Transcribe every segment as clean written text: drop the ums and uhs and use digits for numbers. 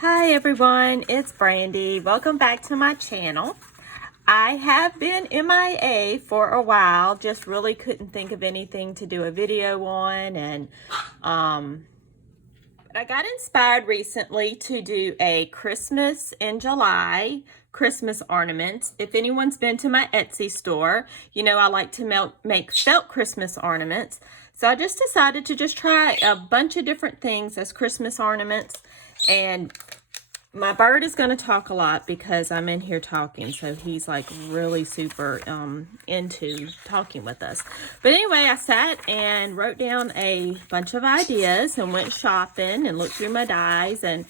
Hi everyone, it's Brandy. Welcome back to my channel. I have been MIA for a while, just really couldn't think of anything to do a video on, and but I got inspired recently to do a Christmas in July Christmas ornaments. If anyone's been to my Etsy store, you know I like to make felt Christmas ornaments. So I just decided to just try a bunch of different things as Christmas ornaments. And my bird is going to talk a lot because I'm in here talking, so he's like really super into talking with us. But anyway, I sat and wrote down a bunch of ideas and went shopping and looked through my dies. And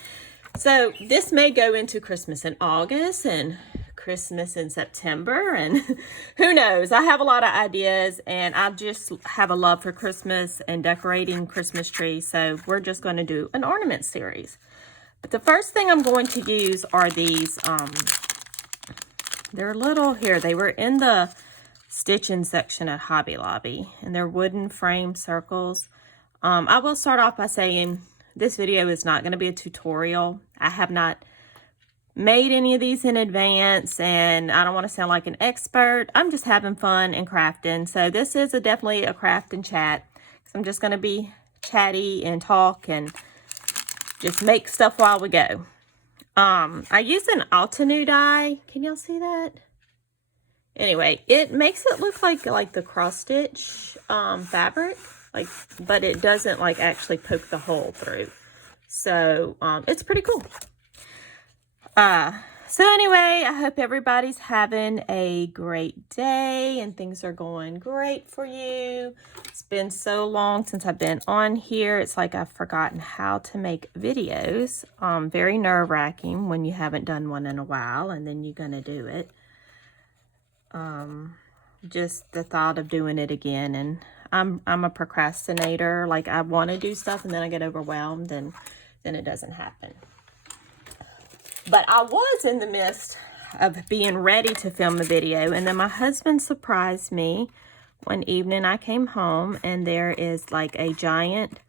so this may go into Christmas in August and Christmas in September, and who knows. I have a lot of ideas, and I just have a love for Christmas and decorating Christmas trees, so we're just going to do an ornament series. But the first thing I'm going to use are these, they're little here. They were in the stitching section at Hobby Lobby, and they're wooden frame circles. I will start off by saying this video is not going to be a tutorial. I have not made any of these in advance, and I don't want to sound like an expert. I'm just having fun and crafting. So this is definitely a craft and chat. So I'm just going to be chatty and talk and just make stuff while we go. I use an Altenew die. Can y'all see that? Anyway, it makes it look like the cross stitch fabric, but it doesn't like actually poke the hole through. So it's pretty cool. So anyway, I hope everybody's having a great day and things are going great for you. It's been so long since I've been on here. It's like I've forgotten how to make videos. Very nerve-wracking when you haven't done one in a while and then you're gonna do it. Just the thought of doing it again, and I'm a procrastinator. Like, I want to do stuff and then I get overwhelmed and then it doesn't happen. But I was in the midst of being ready to film a video, and then my husband surprised me one evening. I came home and there is like a giant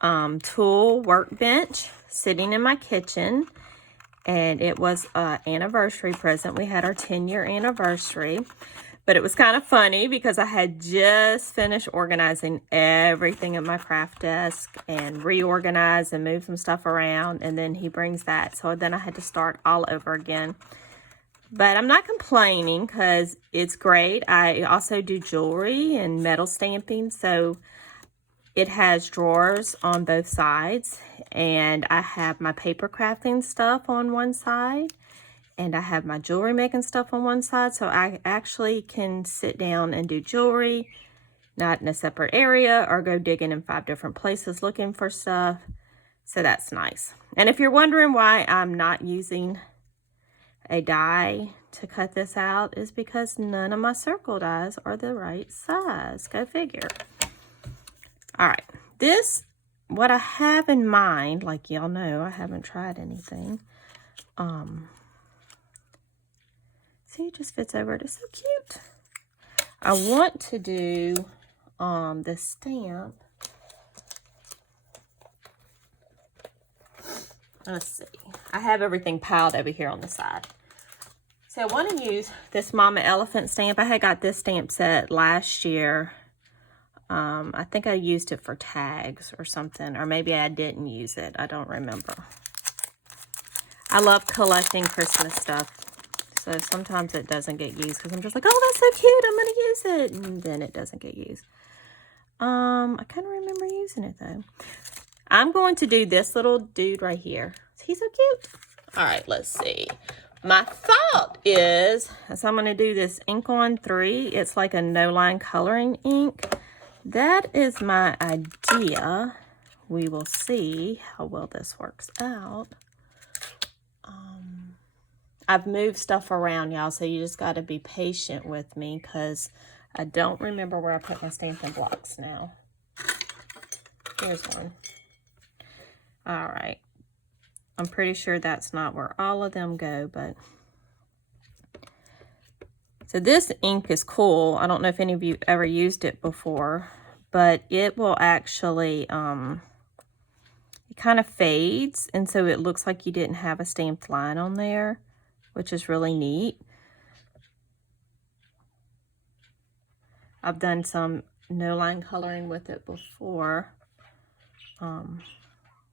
tulle workbench sitting in my kitchen, and it was an anniversary present. We had our 10-year anniversary, but it was kind of funny because I had just finished organizing everything at my craft desk and reorganized and moved some stuff around, and then he brings that. So then I had to start all over again. But I'm not complaining because it's great. I also do jewelry and metal stamping, so it has drawers on both sides, and I have my paper crafting stuff on one side, and I have my jewelry making stuff on one side, so I actually can sit down and do jewelry, not in a separate area, or go digging in 5 different places looking for stuff. So that's nice. And if you're wondering why I'm not using a die to cut this out, is because none of my circle dies are the right size. Go figure. All right, what I have in mind, like y'all know, I haven't tried anything. See, it just fits over it. It's so cute. I want to do the stamp. Let's see. I have everything piled over here on the side. So I want to use this Mama Elephant stamp. I had got this stamp set last year. I think I used it for tags or something, or maybe I didn't use it. I don't remember. I love collecting Christmas stuff. So sometimes it doesn't get used because I'm just like, oh, that's so cute, I'm going to use it. And then it doesn't get used. I kind of remember using it though. I'm going to do this little dude right here. He's so cute. All right, let's see. My thought is, so I'm going to do this ink on 3. It's like a no-line coloring ink. That is my idea. We will see how well this works out. I've moved stuff around, y'all, so you just got to be patient with me because I don't remember where I put my stamping blocks now. Here's one. All right. I'm pretty sure that's not where all of them go, but... So this ink is cool. I don't know if any of you ever used it before, but it will actually, it kind of fades, and so it looks like you didn't have a stamped line on there, which is really neat. I've done some no line coloring with it before. The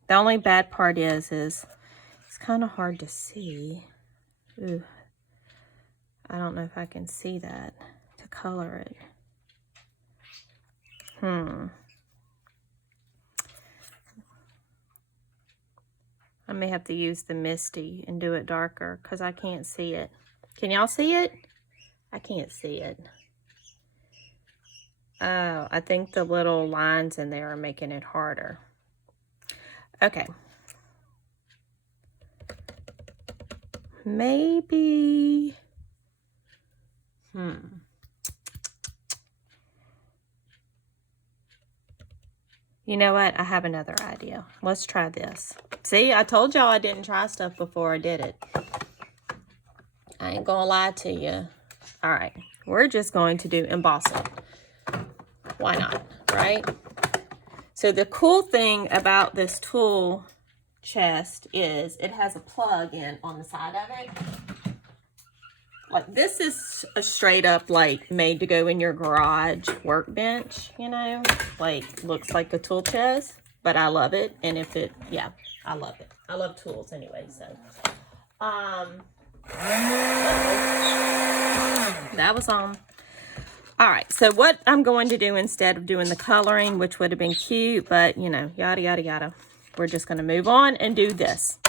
only bad part is it's kind of hard to see. Ooh, I don't know if I can see that to color it. I may have to use the Misty and do it darker because I can't see it. Can y'all see it? I can't see it. Oh, I think the little lines in there are making it harder. Okay. Maybe. You know what? I have another idea. Let's try this. See, I told y'all I didn't try stuff before I did it. I ain't gonna lie to you. All right, we're just going to do embossing. Why not, right? So the cool thing about this tool chest is it has a plug in on the side of it. Like, this is a straight up, like, made to go in your garage workbench, you know? Like, looks like a tool chest, but I love it. And if it, yeah, I love it. I love tools anyway, so. That was on. All right, so what I'm going to do instead of doing the coloring, which would have been cute, but, you know, yada, yada, yada. We're just going to move on and do this.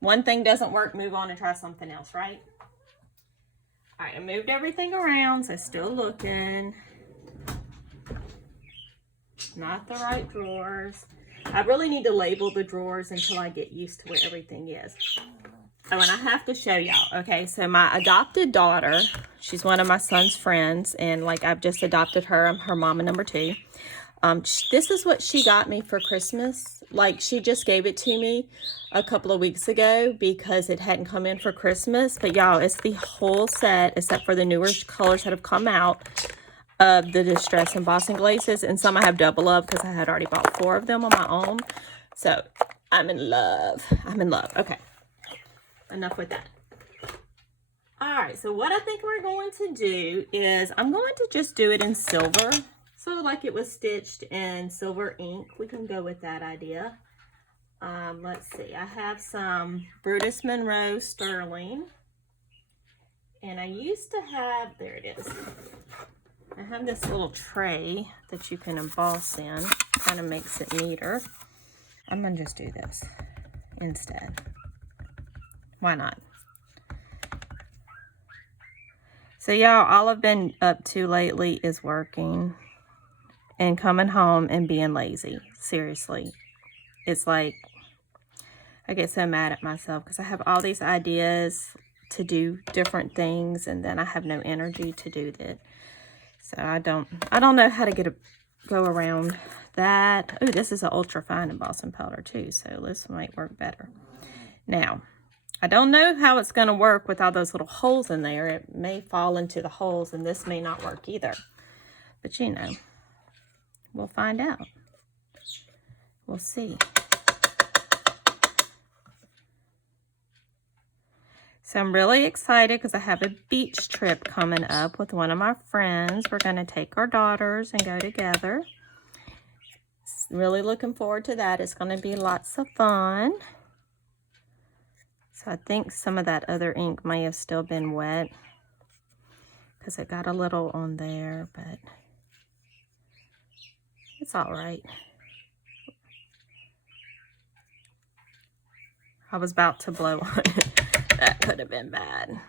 One thing doesn't work, move on and try something else, right? All right, I moved everything around, so still looking. Not the right drawers. I really need to label the drawers until I get used to where everything is. Oh, and I have to show y'all. Okay, so my adopted daughter, she's one of my son's friends, and like I've just adopted her. I'm her mama number 2. This is what she got me for Christmas. Like, she just gave it to me a couple of weeks ago because it hadn't come in for Christmas. But y'all, it's the whole set except for the newer colors that have come out of the Distress Embossing Glazes. And some I have double of because I had already bought 4 of them on my own. So I'm in love. I'm in love. Okay. Enough with that. All right. So what I think we're going to do is I'm going to just do it in silver. So like it was stitched in silver ink. We can go with that idea. Let's see. I have some Brutus Monroe Sterling. And I used to have, there it is. I have this little tray that you can emboss in. Kind of makes it neater. I'm going to just do this instead. Why not? So y'all, all I've been up to lately is working and coming home and being lazy. Seriously. It's like, I get so mad at myself because I have all these ideas to do different things and then I have no energy to do that. So I don't know how to go around that. Oh, this is an ultra fine embossing powder too, so this might work better. Now, I don't know how it's going to work with all those little holes in there. It may fall into the holes and this may not work either. But you know, we'll find out. We'll see. So I'm really excited because I have a beach trip coming up with one of my friends. We're going to take our daughters and go together. Really looking forward to that. It's going to be lots of fun. So I think some of that other ink may have still been wet because it got a little on there, but it's all right. I was about to blow on it. That could have been bad.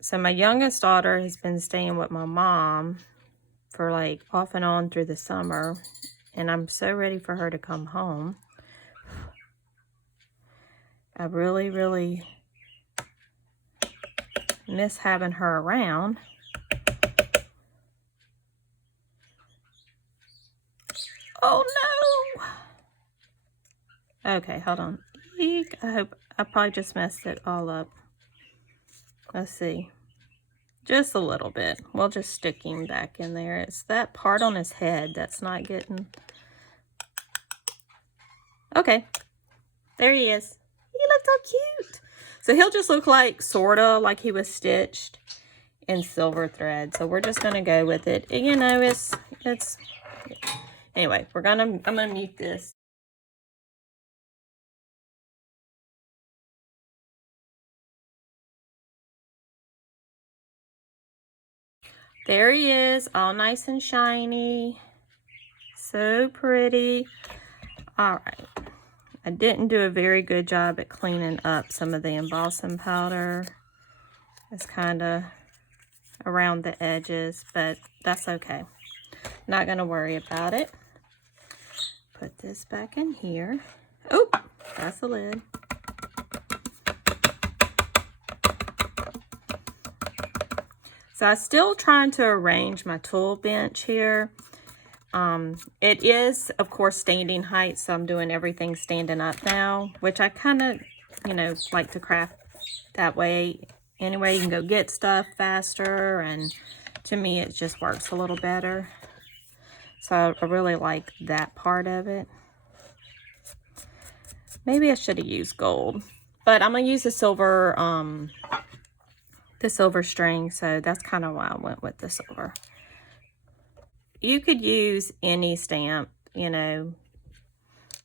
So my youngest daughter has been staying with my mom for like off and on through the summer. And I'm so ready for her to come home. I really, really miss having her around. Oh no! Okay, hold on. Eek, I hope I probably just messed it all up. Let's see. Just a little bit. We'll just stick him back in there. It's that part on his head that's not getting... Okay. There he is. He looks so cute. So he'll just look like, sorta like he was stitched in silver thread. So we're just gonna go with it. You know, it's anyway, I'm gonna mute this. There he is, all nice and shiny. So pretty. All right. I didn't do a very good job at cleaning up some of the embossing powder. It's kind of around the edges, but that's okay. Not gonna worry about it. Put this back in here. Oh, that's the lid. So I'm still trying to arrange my tool bench here. It is, of course, standing height, so I'm doing everything standing up now, which I kind of, you know, like to craft that way. Anyway, you can go get stuff faster, and to me, it just works a little better. So I really like that part of it. Maybe I should have used gold, but I'm gonna use the silver string, so that's kind of why I went with the silver. You could use any stamp, you know.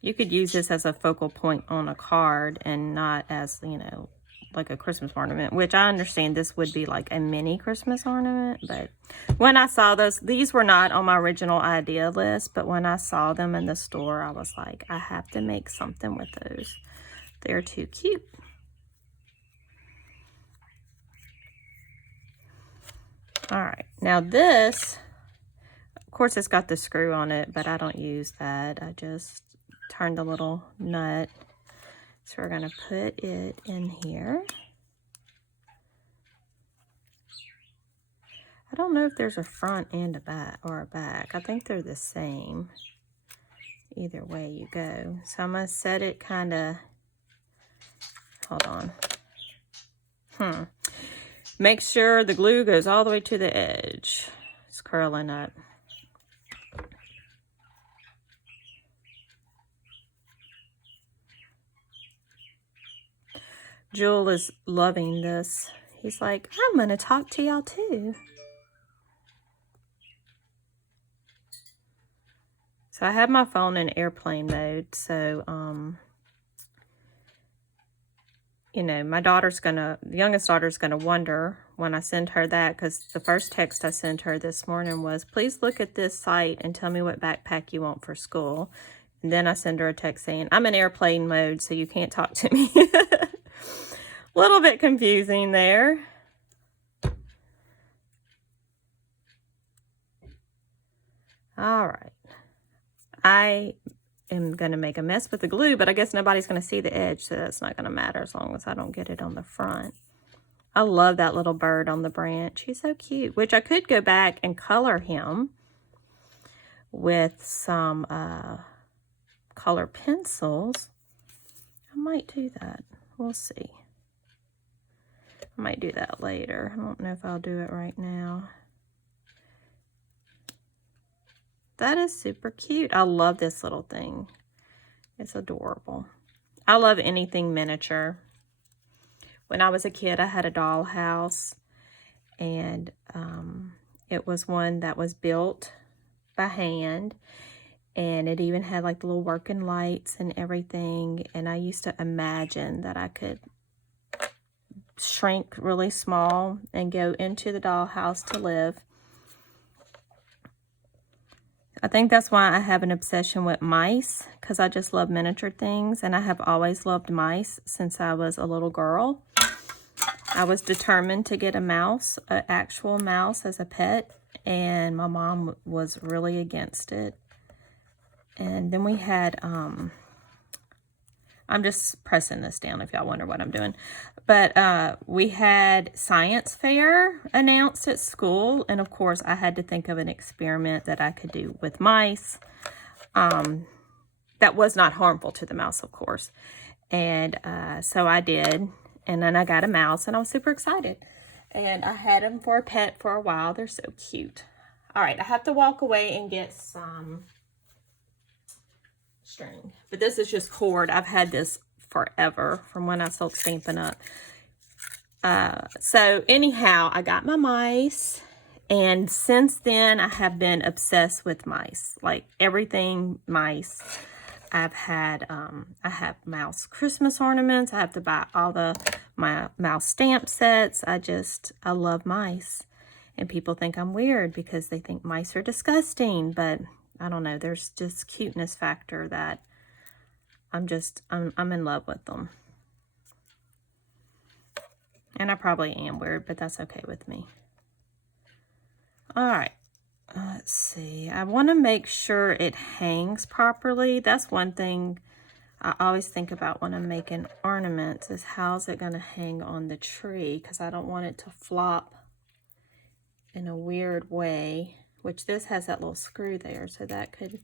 You could use this as a focal point on a card and not as, you know, like a Christmas ornament, which I understand this would be like a mini Christmas ornament. But when I saw these were not on my original idea list, but when I saw them in the store, I was like, I have to make something with those. They're too cute. All right, now this, of course, it's got the screw on it, but I don't use that. I just turn the little nut. So we're gonna put it in here. I don't know if there's a front and a back, or a back. I think they're the same. Either way you go. So I'm gonna set it kind of, hold on. Make sure the glue goes all the way to the edge. It's curling up. Jewel is loving this. He's like, I'm gonna talk to y'all too. So I have my phone in airplane mode, so you know, the youngest daughter's gonna wonder when I send her that, because the first text I sent her this morning was, please look at this site and tell me what backpack you want for school. And then I send her a text saying, I'm in airplane mode, so you can't talk to me. A little bit confusing there. All right. I am going to make a mess with the glue, but I guess nobody's going to see the edge, so that's not going to matter as long as I don't get it on the front. I love that little bird on the branch. He's so cute, which I could go back and color him with some color pencils. I might do that. We'll see. I might do that later. I don't know if I'll do it right now. That is super cute. I love this little thing. It's adorable. I love anything miniature. When I was a kid, I had a dollhouse, and it was one that was built by hand, and it even had like the little working lights and everything, and I used to imagine that I could shrink really small and go into the dollhouse to live. I think that's why I have an obsession with mice, because I just love miniature things, and I have always loved mice since I was a little girl. I was determined to get a mouse, an actual mouse as a pet, and my mom was really against it. And then we had, I'm just pressing this down if y'all wonder what I'm doing. But we had science fair announced at school. And of course, I had to think of an experiment that I could do with mice. That was not harmful to the mouse, of course. And so I did. And then I got a mouse, and I was super excited. And I had them for a pet for a while. They're so cute. All right, I have to walk away and get some string. But this is just cord. I've had this forever from when I sold Stampin' Up. So anyhow, I got my mice. And since then, I have been obsessed with mice. Like everything mice. I've had, I have mouse Christmas ornaments. I have to buy all my mouse stamp sets. I love mice. And people think I'm weird because they think mice are disgusting. But I don't know. There's just cuteness factor that I'm in love with them. And I probably am weird, but that's okay with me. All right. Let's see. I want to make sure it hangs properly. That's one thing I always think about when I'm making ornaments is how's it going to hang on the tree, because I don't want it to flop in a weird way, which this has that little screw there, so that could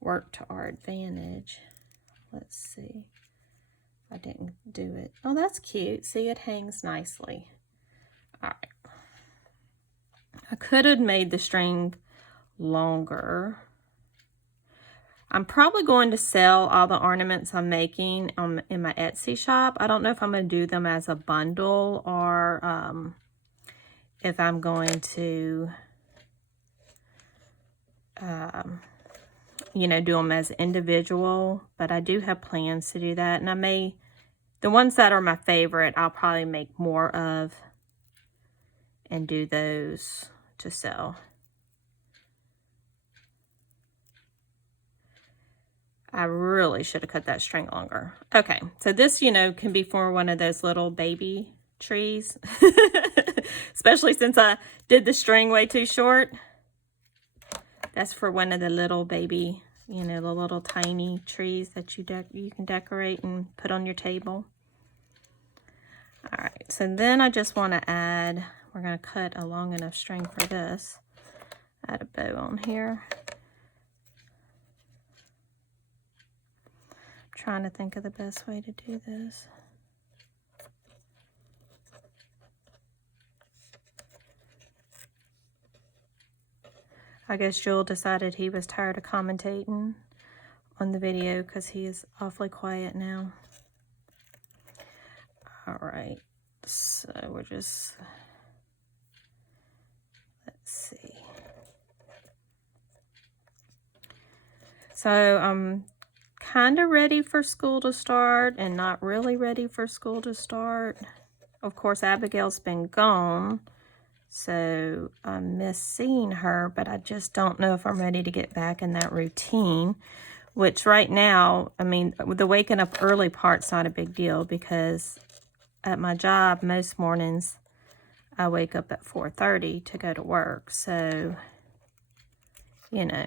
work to our advantage. Let's see. I didn't do it. Oh, that's cute. See, it hangs nicely. All right. I could have made the string longer. I'm probably going to sell all the ornaments I'm making in my Etsy shop. I don't know if I'm going to do them as a bundle or if I'm going to, you know, do them as individual. But I do have plans to do that. And the ones that are my favorite, I'll probably make more of and do those to sell. I really should have cut that string longer. Okay, so this, you know, can be for one of those little baby trees. Especially since I did the string way too short. That's for one of the little baby, you know, the little tiny trees that you can decorate and put on your table. All right, so then I just want to add, we're going to cut a long enough string for this. Add a bow on here. I'm trying to think of the best way to do this. I guess Joel decided he was tired of commentating on the video because he is awfully quiet now. All right, so we're just, let's see. So I'm kind of ready for school to start and not really ready for school to start. Of course, Abigail's been gone, so I miss seeing her, but I just don't know if I'm ready to get back in that routine, which right now, I mean, the waking up early part's not a big deal because at my job, most mornings, I wake up at 4:30 to go to work. So, you know,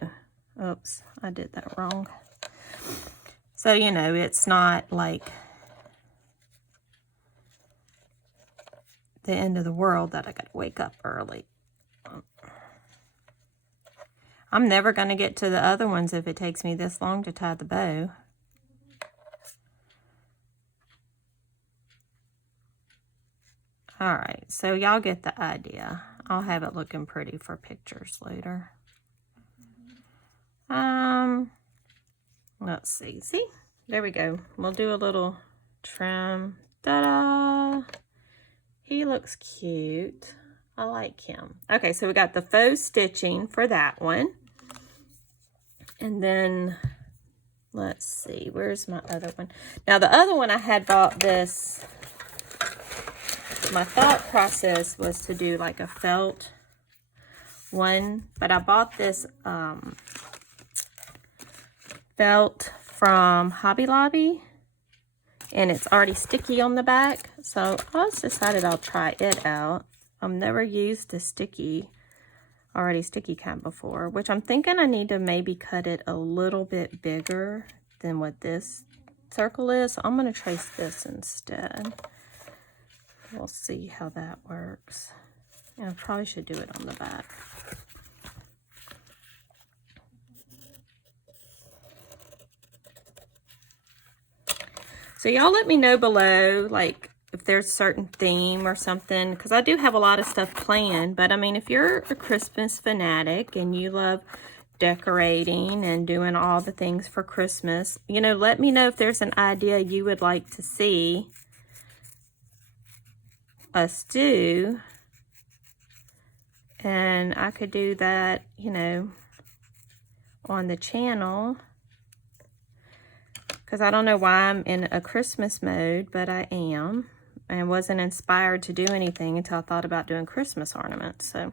oops, I did that wrong. So, you know, it's not like the end of the world that I got to wake up early. I'm never going to get to the other ones if it takes me this long to tie the bow. All right, so y'all get the idea. I'll have it looking pretty for pictures later. Let's see. See? There we go. We'll do a little trim. Ta-da! He looks cute. I like him. Okay, so we got the faux stitching for that one. And then, let's see. Where's my other one? Now, the other one I had bought this. My thought process was to do like a felt one, but I bought this felt from Hobby Lobby, and it's already sticky on the back, so I just decided I'll try it out. I've never used the already sticky kind before, which I'm thinking I need to maybe cut it a little bit bigger than what this circle is, so I'm going to trace this instead. We'll see how that works. And I probably should do it on the back. So y'all let me know below, like, if there's a certain theme or something, because I do have a lot of stuff planned, but I mean, if you're a Christmas fanatic and you love decorating and doing all the things for Christmas, you know, let me know if there's an idea you would like to see us do, and I could do that, you know, on the channel, because I don't know why I'm in a Christmas mode, but I am. I wasn't inspired to do anything until I thought about doing Christmas ornaments. So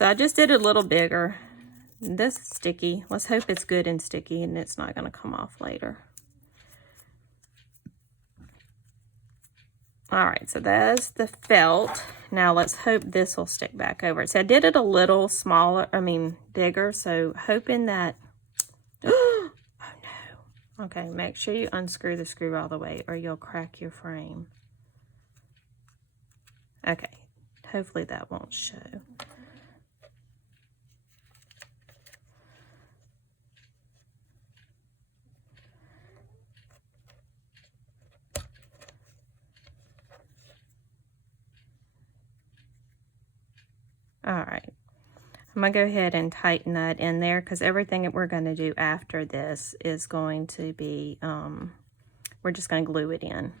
I just did it a little bigger. This is sticky. Let's hope it's good and sticky and it's not going to come off later. All right, so that's the felt. Now let's hope this will stick back over it. So I did it a little smaller, bigger, so hoping that, oh no. Okay, make sure you unscrew the screw all the way or you'll crack your frame. Okay, hopefully that won't show. All right, I'm gonna go ahead and tighten that in there because everything that we're gonna do after this is going to be, we're just gonna glue it in.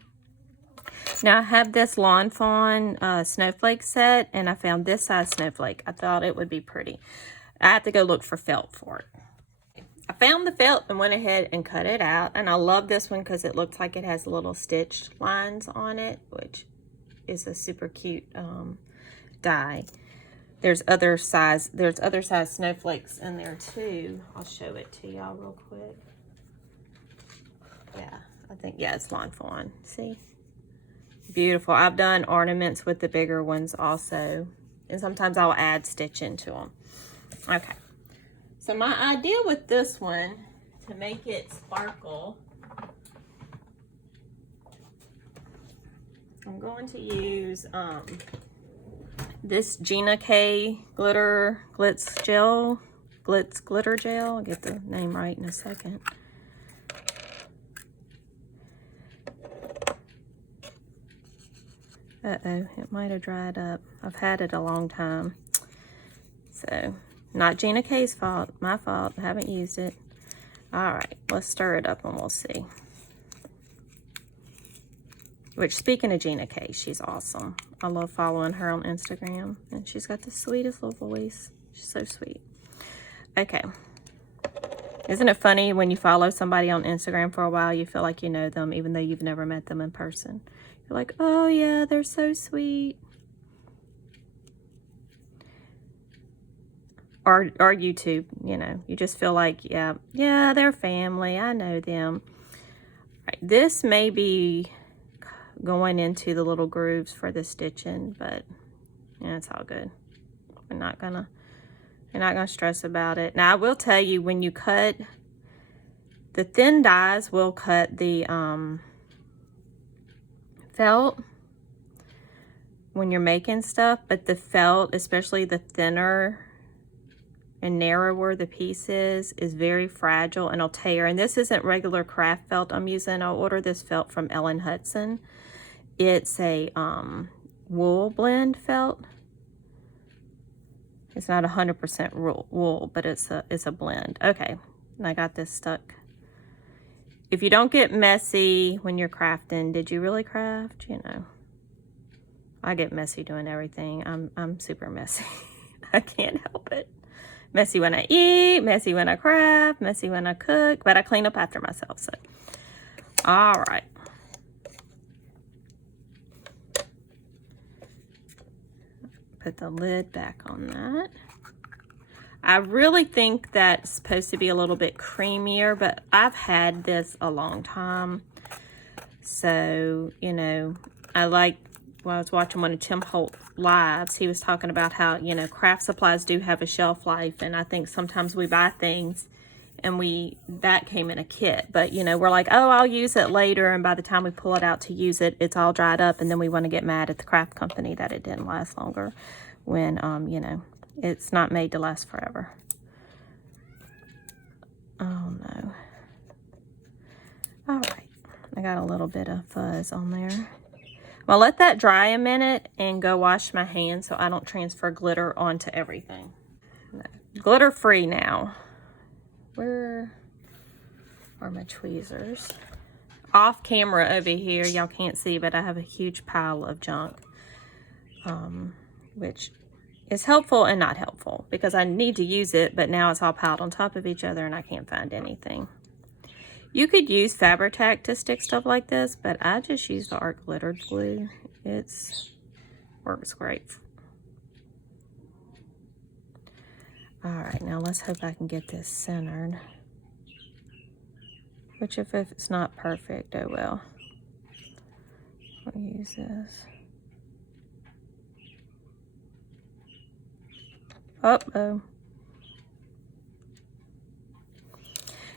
Now I have this Lawn Fawn snowflake set, and I found this size snowflake. I thought it would be pretty. I have to go look for felt for it. I found the felt and went ahead and cut it out, and I love this one because it looks like it has little stitch lines on it, which is a super cute die. There's other size snowflakes in there too. I'll show it to y'all real quick. Yeah, I think, yeah, it's Lawn Fawn. See? Beautiful. I've done ornaments with the bigger ones also. And sometimes I'll add stitch into them. Okay. So my idea with this one, to make it sparkle, I'm going to use this Gina K glitter glitz glitter gel. I'll get the name right in a second. Uh-oh, it might have dried up. I've had it a long time. So, not Gina K's fault, my fault. I haven't used it. All right, let's stir it up and we'll see. Which, speaking of Gina K, she's awesome. I love following her on Instagram, and she's got the sweetest little voice. She's so sweet. Okay. Isn't it funny when you follow somebody on Instagram for a while, you feel like you know them, even though you've never met them in person? You're like, oh yeah, they're so sweet. Or YouTube, you know, you just feel like, yeah, they're family. I know them. All right, this may be going into the little grooves for the stitching, but yeah, it's all good. You're not gonna stress about it. Now I will tell you, when you cut the thin dies, will cut the felt when you're making stuff, but the felt, especially the thinner and narrower the piece is very fragile and it'll tear. And this isn't regular craft felt I'm using. I'll order this felt from Ellen Hudson. It's a wool blend felt. It's not 100% wool, but it's a blend. Okay, and I got this stuck. If you don't get messy when you're crafting, did you really craft? You know, I get messy doing everything. I'm super messy. I can't help it. Messy when I eat, messy when I craft, messy when I cook, but I clean up after myself. So, all right. Put the lid back on that. I really think that's supposed to be a little bit creamier, but I've had this a long time. So, you know, I was watching one of Tim Holt lives, he was talking about how, you know, craft supplies do have a shelf life, and I think sometimes we buy things and that came in a kit, but you know, we're like, oh, I'll use it later, and by the time we pull it out to use it, it's all dried up, and then we want to get mad at the craft company that it didn't last longer, when you know, it's not made to last forever. Oh no. All right, I got a little bit of fuzz on there. Well, let that dry a minute and go wash my hands so I don't transfer glitter onto everything. Glitter free now. Where are my tweezers? Off camera over here, y'all can't see, but I have a huge pile of junk, which is helpful and not helpful because I need to use it, but now it's all piled on top of each other and I can't find anything. You could use Fabri-Tac to stick stuff like this, but I just use the art glitter glue. Works great. All right, now let's hope I can get this centered. Which if it's not perfect, oh well. We'll use this. Uh-oh.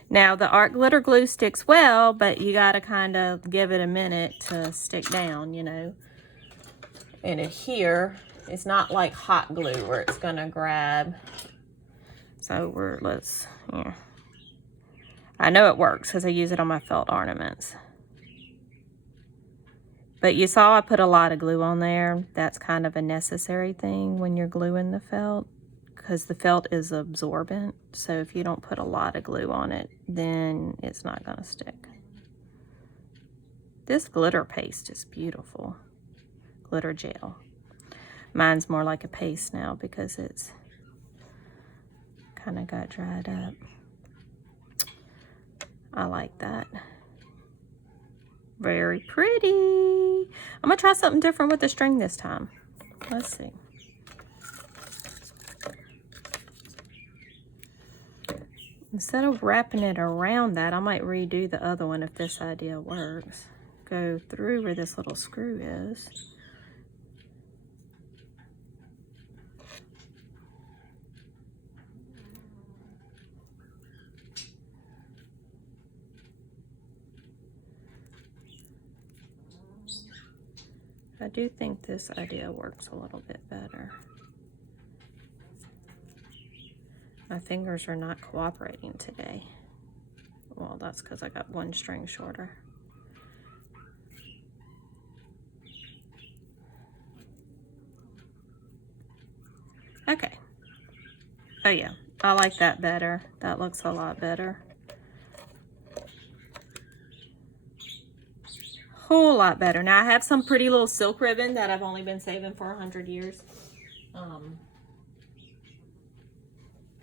Now the art glitter glue sticks well, but you gotta kind of give it a minute to stick down, you know. And here, it's not like hot glue where it's gonna grab. So yeah. I know it works because I use it on my felt ornaments. But you saw I put a lot of glue on there. That's kind of a necessary thing when you're gluing the felt, because the felt is absorbent. So if you don't put a lot of glue on it, then it's not going to stick. This glitter paste is beautiful. Glitter gel. Mine's more like a paste now because it's kind of got dried up. I like that. Very pretty. I'm going to try something different with the string this time. Let's see. Instead of wrapping it around that, I might redo the other one if this idea works. Go through where this little screw is. I do think this idea works a little bit better. My fingers are not cooperating today. Well, that's because I got one string shorter. Okay. Oh yeah, I like that better. That looks a lot better. Whole lot better. Now I have some pretty little silk ribbon that I've only been saving for 100 years.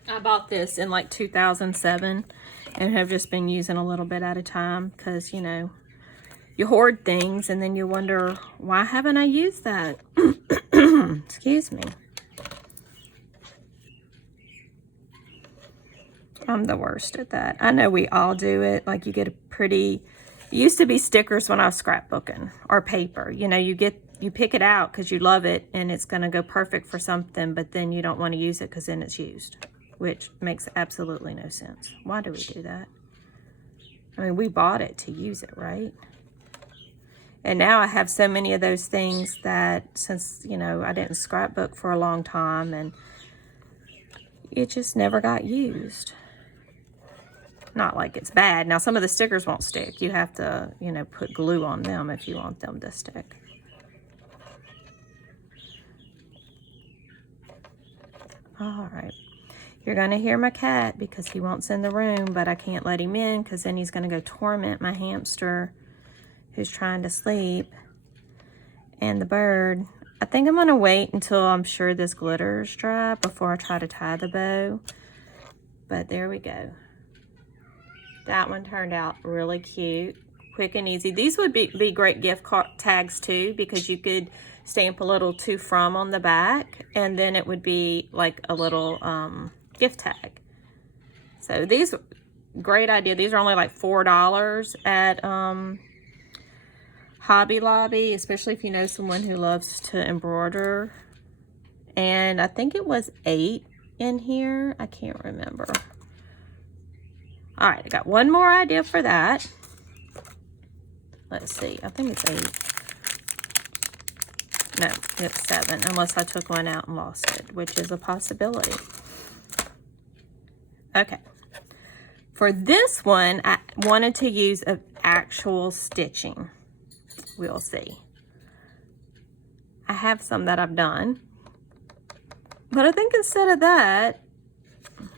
I bought this in like 2007 and have just been using a little bit at a time because, you know, you hoard things and then you wonder, why haven't I used that? Excuse me. I'm the worst at that. I know we all do it. Like you get a pretty... It used to be stickers when I was scrapbooking, or paper. You know, you pick it out because you love it and it's going to go perfect for something, but then you don't want to use it because then it's used, which makes absolutely no sense. Why do we do that? I mean, we bought it to use it, right? And now I have so many of those things that since, you know, I didn't scrapbook for a long time and it just never got used. Not like it's bad. Now, some of the stickers won't stick. You have to, you know, put glue on them if you want them to stick. All right. You're going to hear my cat because he won't in the room, but I can't let him in because then he's going to go torment my hamster who's trying to sleep and the bird. I think I'm going to wait until I'm sure this glitter is dry before I try to tie the bow. But there we go. That one turned out really cute, quick and easy. These would be great gift card tags too, because you could stamp a little to from on the back and then it would be like a little gift tag. So these, great idea. These are only like $4 at Hobby Lobby, especially if you know someone who loves to embroider. And I think it was $8 in here. I can't remember. All right, I got one more idea for that. Let's see, I think it's 8. No, it's 7, unless I took one out and lost it, which is a possibility. Okay. For this one, I wanted to use an actual stitching. We'll see. I have some that I've done. But I think instead of that,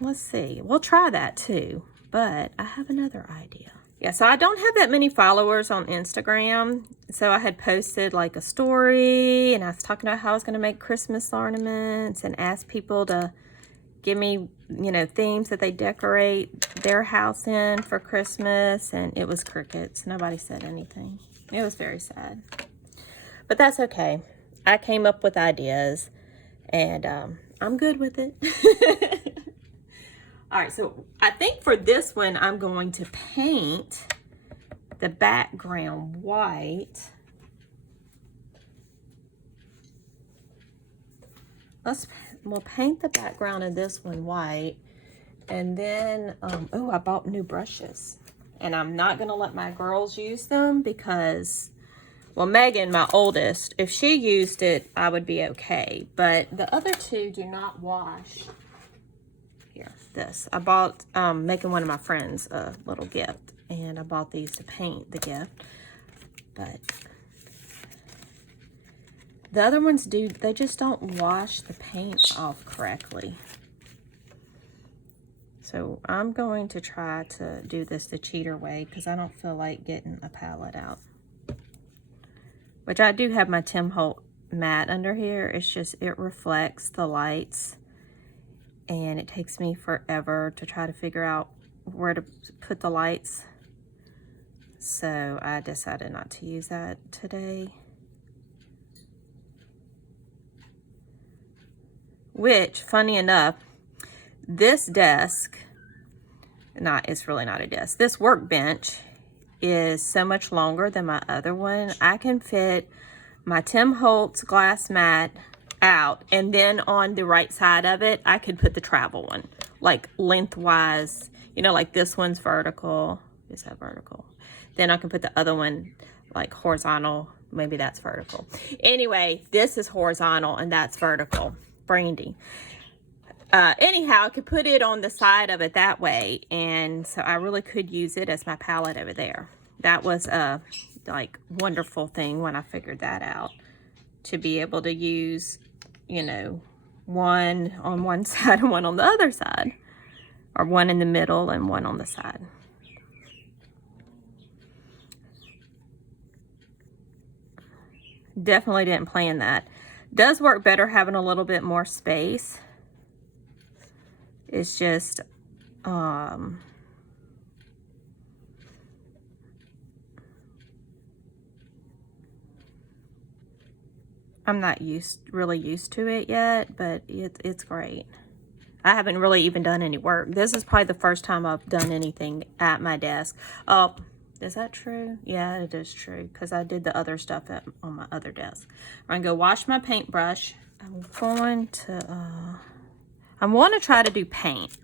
let's see, we'll try that too. But I have another idea. Yeah, so I don't have that many followers on Instagram. So I had posted like a story and I was talking about how I was going to make Christmas ornaments and ask people to give me, you know, themes that they decorate their house in for Christmas. And it was crickets. Nobody said anything. It was very sad. But that's okay. I came up with ideas and I'm good with it. All right, so I think for this one, I'm going to paint the background white. We'll paint the background of this one white. And then, oh, I bought new brushes. And I'm not gonna let my girls use them because, well, Megan, my oldest, if she used it, I would be okay. But the other two do not wash. Here, this. I bought, making one of my friends a little gift. And I bought these to paint the gift. But the other ones do, they just don't wash the paint off correctly. So I'm going to try to do this the cheater way because I don't feel like getting a palette out. Which I do have my Tim Holt matte under here. It's just, it reflects the lights. And it takes me forever to try to figure out where to put the lights. So I decided not to use that today. Which, funny enough, this desk, it's really not a desk. This workbench is so much longer than my other one. I can fit my Tim Holtz glass mat out, and then on the right side of it, I could put the travel one, like lengthwise, you know, like this one's vertical. Is that vertical? Then I can put the other one like horizontal. Maybe that's vertical. Anyway, this is horizontal and that's vertical. Brandy. Anyhow, I could put it on the side of it that way, and so I really could use it as my palette over there. That was a like wonderful thing when I figured that out, to be able to use, you know, one on one side and one on the other side, or one in the middle and one on the side. Definitely didn't plan that. Does work better having a little bit more space. It's just, I'm not really used to it yet, but it's great. I haven't really even done any work. This is probably the first time I've done anything at my desk. Oh, is that true? Yeah, it is true, because I did the other stuff on my other desk. I'm gonna go wash my paintbrush. I'm going to, I want to try to do paint.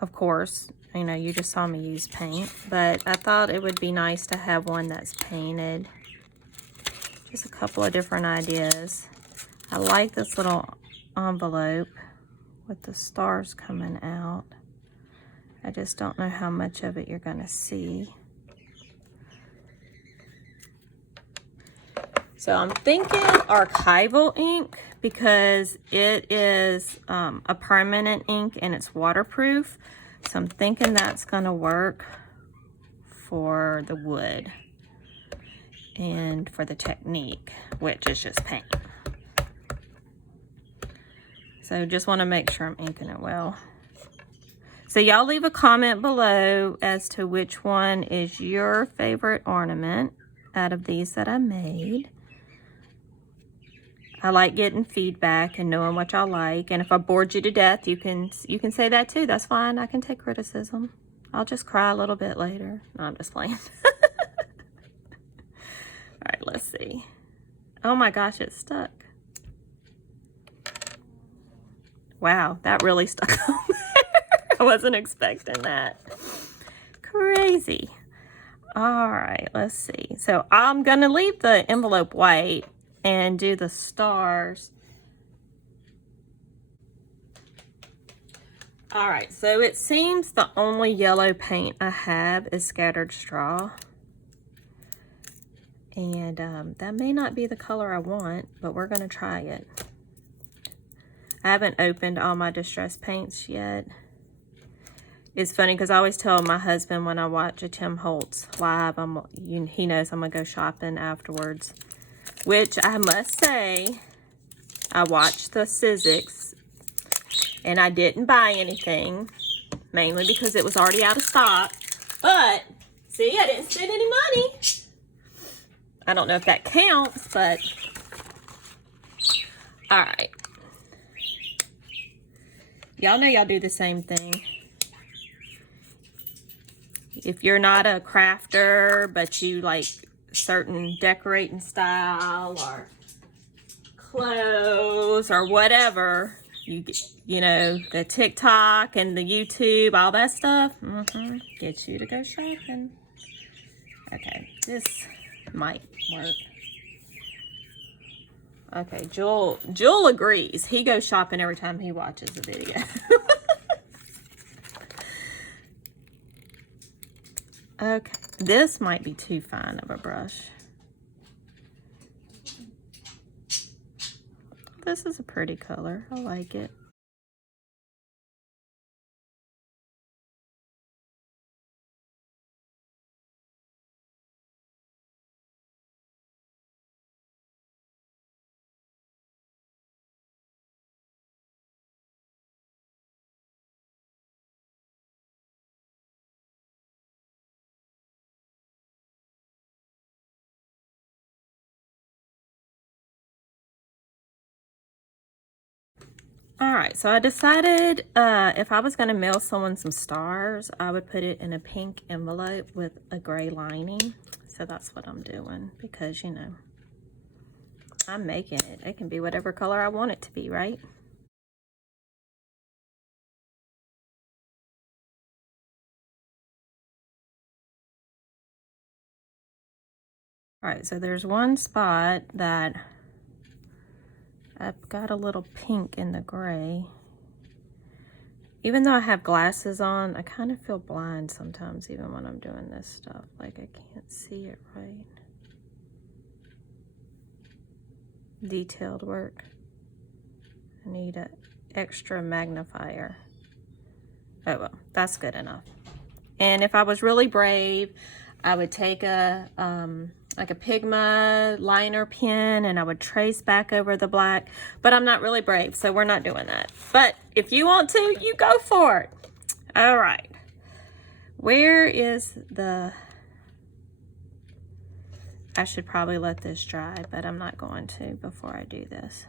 Of course, you know, you just saw me use paint, but I thought it would be nice to have one that's painted. Just a couple of different ideas. I like this little envelope with the stars coming out. I just don't know how much of it you're going to see. So I'm thinking archival ink, because it is a permanent ink and it's waterproof. So I'm thinking that's going to work for the wood and for the technique, which is just paint. So just want to make sure I'm inking it well. So y'all leave a comment below as to which one is your favorite ornament out of these that I made. I like getting feedback and knowing what y'all like. And if I bored you to death, you can say that too. That's fine. I can take criticism. I'll just cry a little bit later. No, I'm just playing. All right, let's see. Oh my gosh, it's stuck. Wow, that really stuck on there. I wasn't expecting that. Crazy. All right, let's see. So I'm gonna leave the envelope white and do the stars. All right, so it seems the only yellow paint I have is Scattered Straw. And that may not be the color I want, but we're gonna try it. I haven't opened all my distress paints yet. It's funny because I always tell my husband when I watch a Tim Holtz live, he knows I'm gonna go shopping afterwards. Which I must say, I watched the Sizzix and I didn't buy anything, mainly because it was already out of stock. But see, I didn't spend any money. I don't know if that counts, but all right. Y'all know y'all do the same thing. If you're not a crafter, but you like certain decorating style or clothes or whatever, you know, the TikTok and the YouTube, all that stuff, get you to go shopping. Okay, this might work. Okay, Joel agrees. He goes shopping every time he watches a video. Okay, this might be too fine of a brush. This is a pretty color. I like it. All right, so I decided if I was going to mail someone some stars, I would put it in a pink envelope with a gray lining. So that's what I'm doing because, you know, I'm making it. It can be whatever color I want it to be, right? All right, so there's one spot that I've got a little pink in the gray. Even though I have glasses on, I kind of feel blind sometimes even when I'm doing this stuff. Like I can't see it right. Detailed work. I need an extra magnifier. Oh well, that's good enough. And if I was really brave, I would take a like a Pigma liner pen and I would trace back over the black, but I'm not really brave, so we're not doing that. But if you want to, you go for it. All right. Where is the... I should probably let this dry, but I'm not going to before I do this.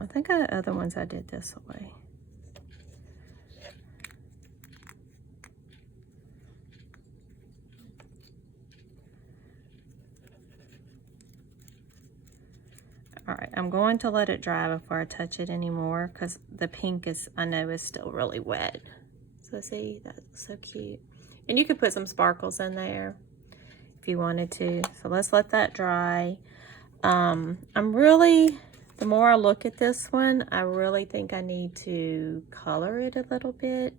I think other ones I did this way. All right, I'm going to let it dry before I touch it anymore because the pink is, I know, is still really wet. So see, that's so cute. And you could put some sparkles in there if you wanted to. So let's let that dry. The more I look at this one, I really think I need to color it a little bit.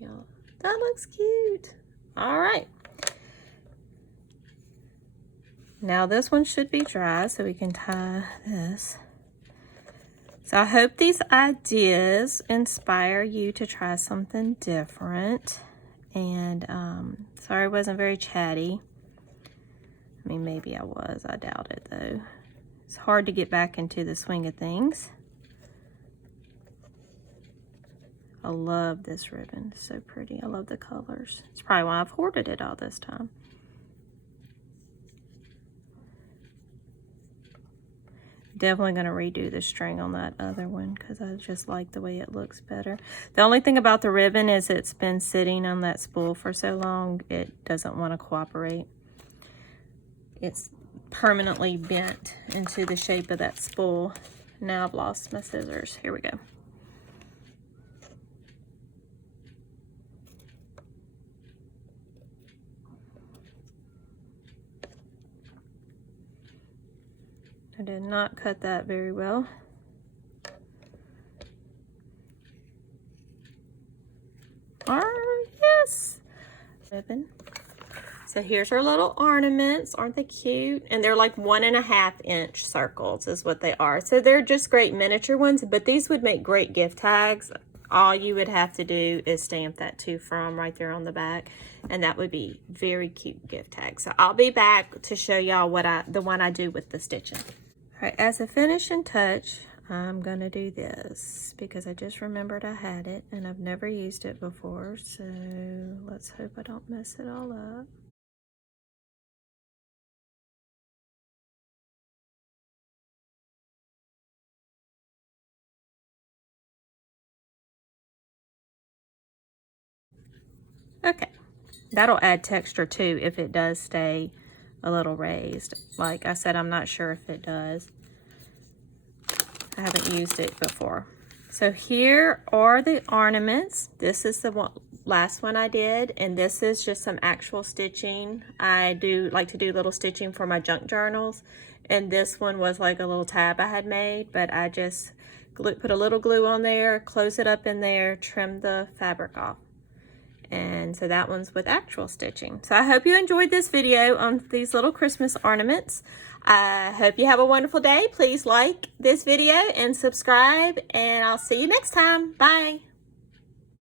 Yeah, that looks cute. All right. Now this one should be dry, so we can tie this. So I hope these ideas inspire you to try something different. And sorry I wasn't very chatty. I mean, maybe I was. I doubt it, though. It's hard to get back into the swing of things. I love this ribbon. It's so pretty. I love the colors. It's probably why I've hoarded it all this time. Definitely going to redo the string on that other one because I just like the way it looks better. The only thing about the ribbon is it's been sitting on that spool for so long, it doesn't want to cooperate. It's permanently bent into the shape of that spool. Now I've lost my scissors. Here we go. I did not cut that very well. Yes. So here's our little ornaments. Aren't they cute? And they're like 1.5 inch circles is what they are. So they're just great miniature ones, but these would make great gift tags. All you would have to do is stamp that "to from" right there on the back, and that would be very cute gift tag. So I'll be back to show y'all the one I do with the stitching. All right, as a finishing touch, I'm gonna do this because I just remembered I had it and I've never used it before. So let's hope I don't mess it all up. Okay, that'll add texture too if it does stay a little raised. Like I said, I'm not sure if it does. I haven't used it before. So here are the ornaments. This is the last one I did, and this is just some actual stitching. I do like to do little stitching for my junk journals, and this one was like a little tab I had made, but I just put a little glue on there, close it up in there, trim the fabric off. And so that one's with actual stitching. So I hope you enjoyed this video on these little Christmas ornaments. I hope you have a wonderful day. Please like this video and subscribe, and I'll see you next time. Bye.